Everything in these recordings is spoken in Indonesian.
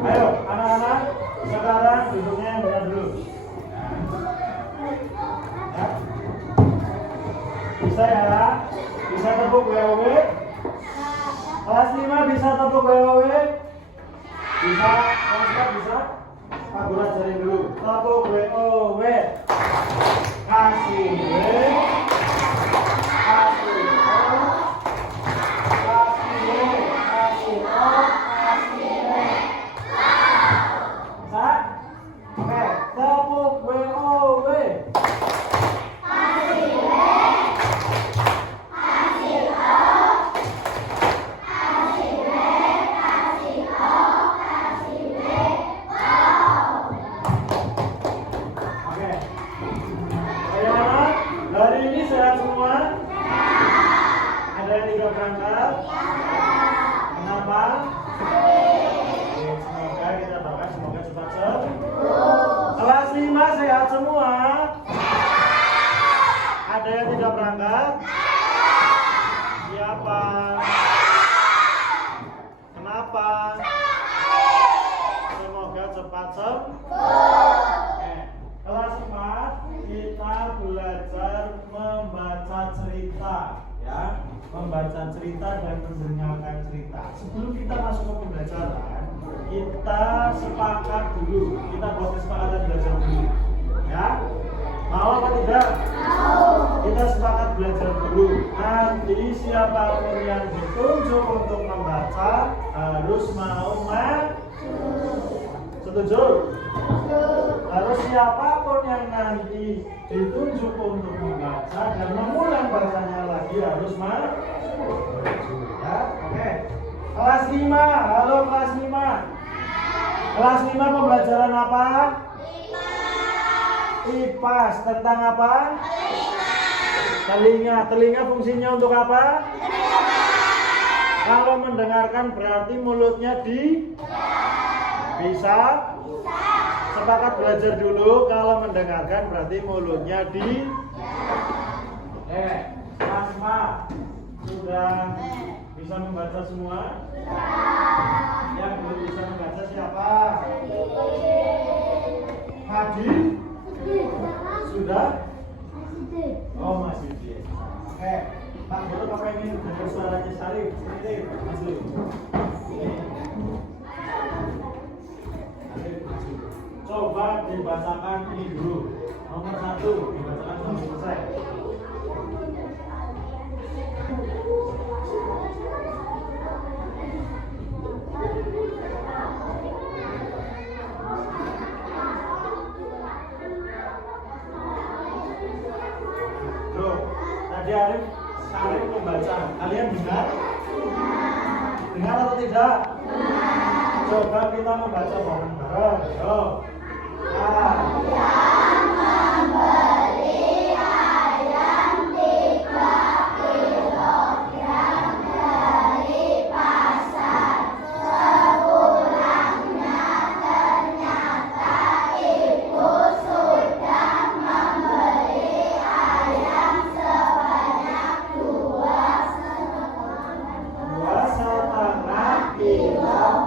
Ayo, anak-anak, sekarang duduknya yang benar dulu. Ya. Bisa ya? Bisa tepuk WOW? Kelas 5 bisa tepuk WOW? Bisa? Kelas 4 bisa? Pak Guru ajarin dulu. Tepuk WOW. Kasih W. Kasih O. Kasih W. Kasih O. Kasih W. Bisa? Oke, tepuk WOW. Hari ini sehat semua? Ada yang tidak berangkat? Kenapa? Semoga kita doakan semoga cepat sembuh. Kelas 5 sehat semua? Ada yang tidak berangkat? Siapa? Kenapa? Semoga cepat sembuh. Kelas 4 kita belajar membaca cerita, ya, membaca cerita dan mendengarkan cerita. Sebelum kita masuk ke pembelajaran, kita sepakat dulu, kita buat kesepakatan belajar dulu, ya. Mau apa tidak? Mau. Kita sepakat belajar dulu. Nanti siapapun yang ditunjuk untuk membaca harus mau setuju? Harus siapapun yang nanti ditunjuk untuk membaca dan mengulang bacanya lagi harus ya, oke. Kelas 5, halo kelas 5. Kelas 5 pembelajaran apa? IPAS. Tentang apa? Telinga fungsinya untuk apa? Kalau mendengarkan berarti mulutnya bisa? Sepakat belajar dulu. Kalau mendengarkan berarti mulutnya kelas 5 sudah bisa membaca semua? Yang belum bisa membaca siapa? Hadi? Sudah? Oh masih dia. Oke, Pak Guru apa ingin dengar suaranya Sarif? Masuk. Coba dibacakan ini dulu. Nomor 1 dibacakan sampai selesai. Tuh, tadi Sarif membaca. Kalian dengar? Dengar atau tidak? Coba kita membaca bareng-bareng. Yo. Ayam membeli ayam 3 kilogram dari pasar. Sepulangnya ternyata ibu sudah membeli ayam sebanyak 2,5 kilogram.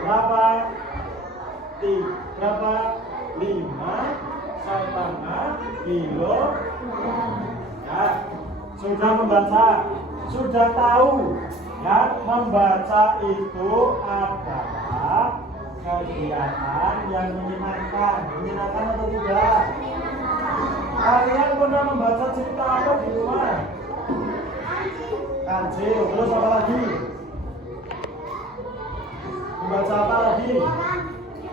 Berapa? 5,5 kilo. Ya, sudah membaca, sudah tahu. Ya, membaca itu adalah kegiatan yang menyenangkan. Menyenangkan atau tidak? Kalian pernah membaca cerita apa di rumah? Kancil. Terus apa lagi? Membaca apa lagi?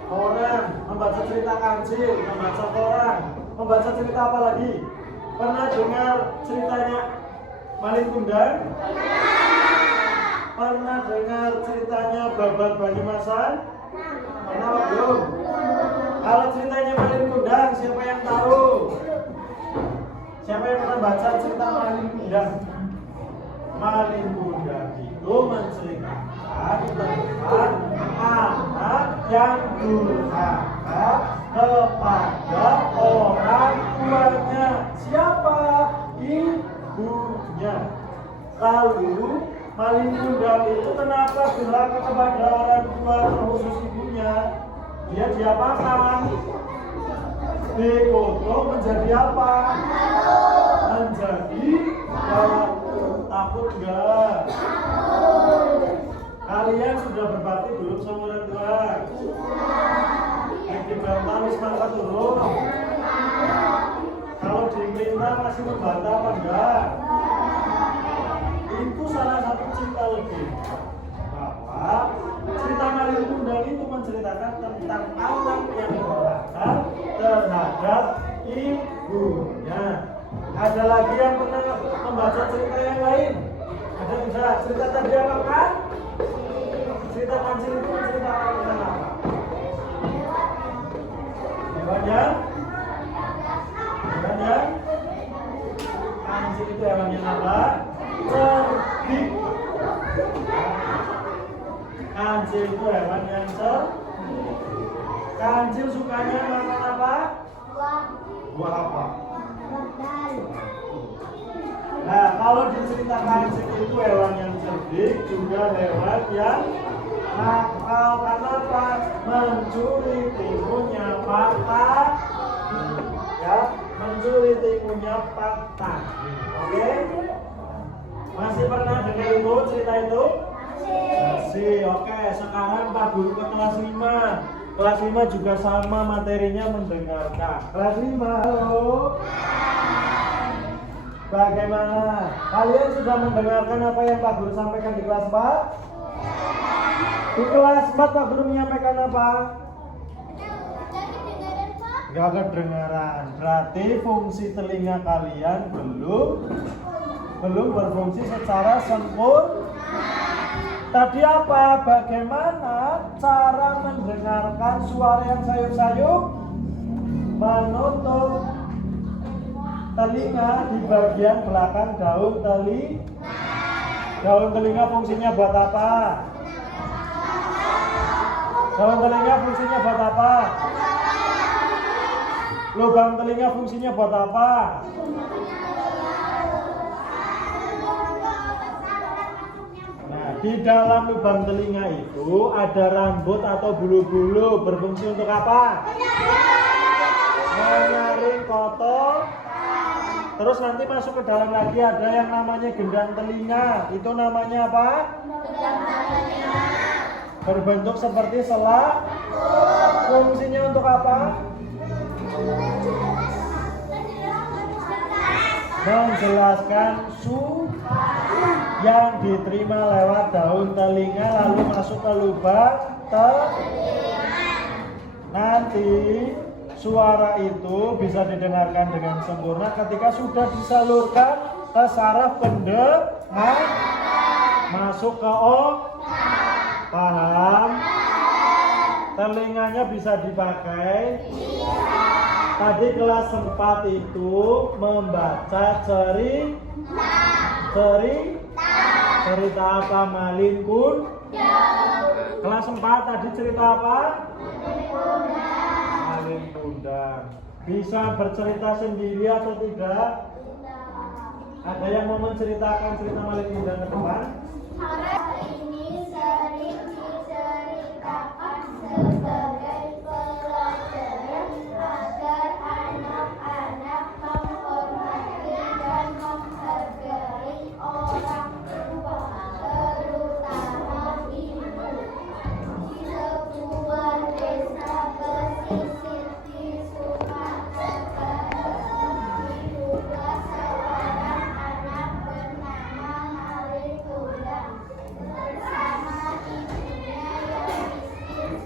Koran, membaca cerita kancil, membaca koran, membaca cerita apa lagi? Pernah dengar ceritanya Malin Kundang? Pernah dengar ceritanya Babat Banyumasan? Pernah apa belum? Kalau ceritanya Malin Kundang, siapa yang tahu? Siapa yang pernah baca cerita Malin Kundang? Malin Kundang itu menceritakan tentang anak yang durhaka kepada orang tuanya. Siapa? Lalu maling kundang itu kenapa durhaka kepada orang tua terkhusus ibunya? Dia diapakan? Dikutuk menjadi apa? Menjadi takut enggak? Kalian sudah berbakti belum sama orang tua? Di bantah wis mangkat turun. Kalau diminta masih membantah apa enggak? Itu salah satu cerita legenda bahwa cerita maling kundang itu menceritakan tentang anak yang durhaka terhadap ibunya. Ada lagi yang pernah membaca cerita yang lain? Ada bisa cerita tadi apa kan? Cerita kancil itu menceritakan tentang apa? Hewan yang kancil itu hewan yang apa? Cerdik. Kancil itu hewan yang cerdik. Kancil sukanya makan apa? Buah apa? Nah, kalau diceritakan kancil itu hewan yang cerdik, juga hewan yang nakal. Kenapa? Mencuri timunnya patah. Ya, mencuri timunnya patah. Oke? Masih pernah dengar itu cerita itu? Masih. Oke, sekarang Pak Guru ke kelas 5. Kelas 5 juga sama materinya mendengarkan. Kelas 5, halo. Bagaimana? Kalian sudah mendengarkan apa yang Pak Guru sampaikan di kelas 4? Di kelas 4 Pak Guru menyampaikan apa? Gak kedengaran. Berarti fungsi telinga kalian belum berfungsi secara sempurna. Tadi apa? Bagaimana cara mendengarkan suara yang sayup-sayup? Menutup telinga di bagian belakang daun telinga. Daun telinga fungsinya buat apa? Daun telinga fungsinya buat apa? Lubang telinga fungsinya buat apa? Nah, di dalam lubang telinga itu ada rambut atau bulu-bulu, berfungsi untuk apa? Menyaring kotor. Terus nanti masuk ke dalam lagi ada yang namanya gendang telinga. Itu namanya apa? Berbentuk seperti selak. Fungsinya untuk apa? Menjelaskan yang diterima lewat daun telinga lalu masuk ke lubang telinga. Nanti suara itu bisa didengarkan dengan sempurna ketika sudah disalurkan ke saraf pendengar, masuk ke paham? Telinganya bisa dipakai. Tadi kelas 4 itu membaca cerita apa? Maling kundang. Kelas 4 tadi cerita apa? Maling kundang. Bisa bercerita sendiri atau tidak? Ada yang mau menceritakan cerita maling kundang ke depan? Ini sering diceritakan sebagai pelajaran agar anak-anak menghormati dan menghargai orang tua, terutama ibu. Di sebuah desa pesisir di Sumatera Barat dibuka seorang anak bernama Maling Kundang bersama ibunya yang miskin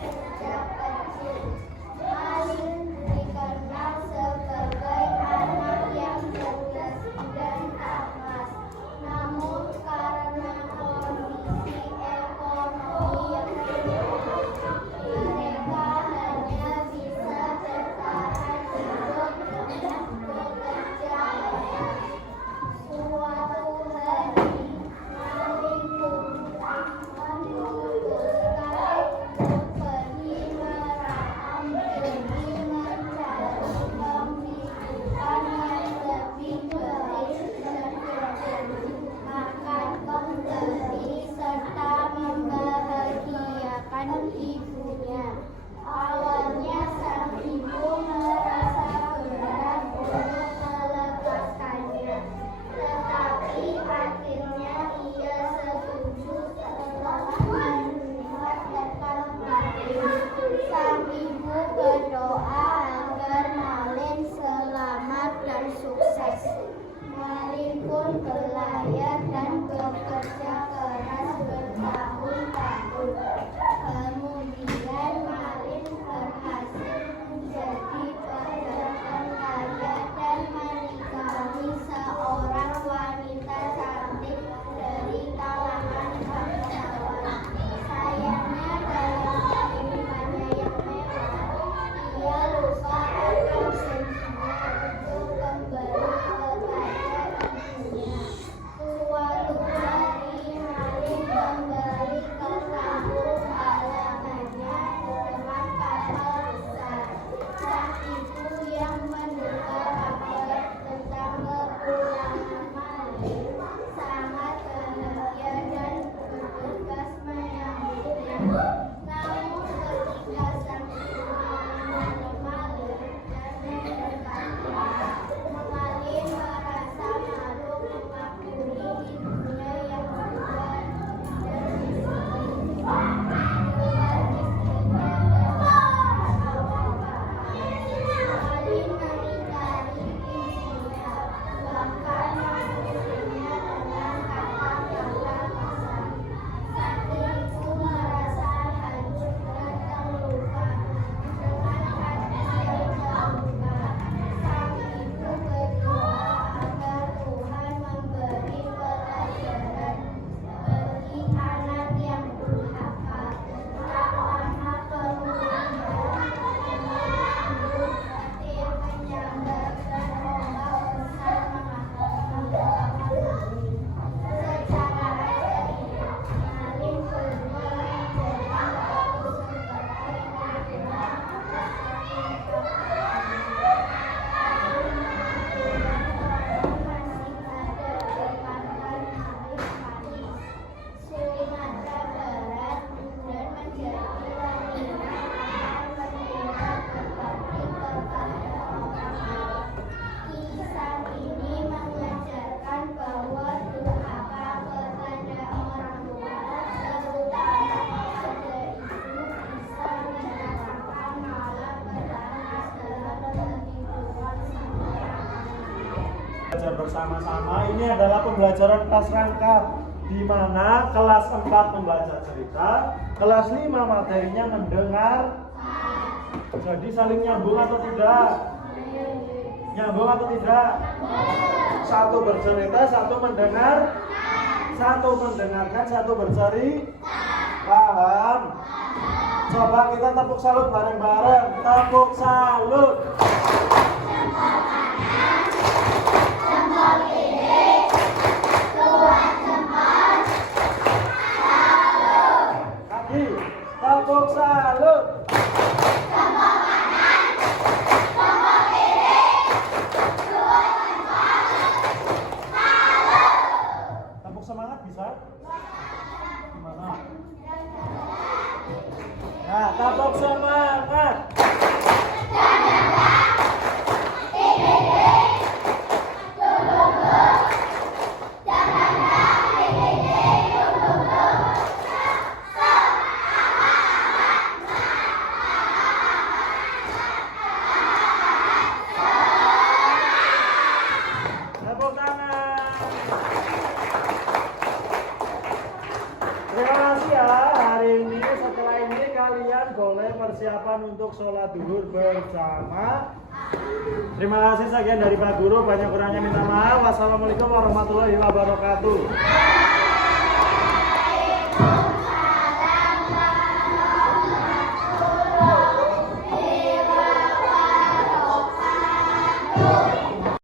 bersama-sama. Ini adalah pembelajaran kelas rangkap, di mana kelas 4 membaca cerita, kelas 5 materinya mendengar. Jadi saling nyambung atau tidak? Nyambung atau tidak? Satu bercerita, satu mendengar. Satu mendengarkan, satu bercerita. Paham? Coba kita tepuk salut bareng-bareng. Tepuk salut. Kaki, tepuk salut. Tepuk semangat bisa? Gimana? Nah, tepuk semangat. Tepuk tangan. Terima kasih ya. Hari ini setelah ini kalian boleh persiapan untuk sholat duhur bersama. Terima kasih, sekian dari Pak Guru. Banyak kurangnya minta maaf. Wassalamualaikum warahmatullahi wabarakatuh.